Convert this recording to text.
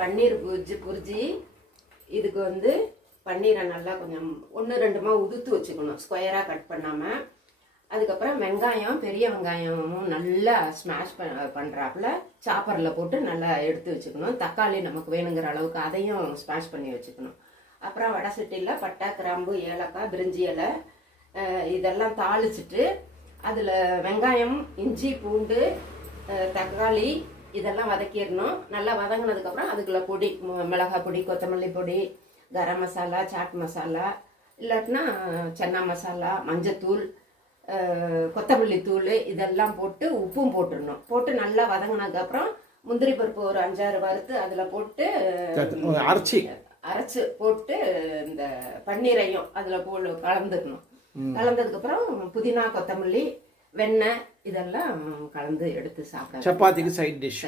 பன்னீர் புர்ஜி. இதுக்கு வந்து பன்னீரை நல்லா கொஞ்சம் 1-2 உதுத்து வச்சுக்கணும், ஸ்கொயராக கட் பண்ணாமல். அதுக்கப்புறம் வெங்காயம், பெரிய வெங்காயமும் நல்லா ஸ்மாஷ் பண்ணுறாப்புல சாப்பரில் போட்டு நல்லா எடுத்து வச்சுக்கணும். தக்காளி நமக்கு வேணுங்கிற அளவுக்கு அதையும் ஸ்மாஷ் பண்ணி வச்சுக்கணும். அப்புறம் வடை சட்டியில் பட்டை, கிராம்பு, ஏலக்காய், பிரிஞ்சி இலை இதெல்லாம் தாளிச்சிட்டு அதில் வெங்காயம், இஞ்சி, பூண்டு, தக்காளி இதெல்லாம் வதக்கிடணும். நல்லா வதங்கினதுக்கப்புறம் அதுக்குள்ள பொடி, மிளகாய் பொடி, கொத்தமல்லி பொடி, கரம் மசாலா, சாட் மசாலா, இல்லாட்டினா சன்னா மசாலா, மஞ்சத்தூள், கொத்தமல்லி தூள் இதெல்லாம் போட்டு உப்பும் போட்டுடணும். போட்டு நல்லா வதங்கினதுக்கப்புறம் முந்திரி பருப்பு ஒரு 5-6 வறுத்து அதில் போட்டு அரைச்சி போட்டு இந்த பன்னீரையும் அதில் கலந்துக்கணும். கலந்ததுக்கப்புறம் புதினா, கொத்தமல்லி, வெண்ணெய் இதெல்லாம் கலந்து எடுத்து சாப்பிட. சப்பாத்திக்கு சைட் டிஷ்.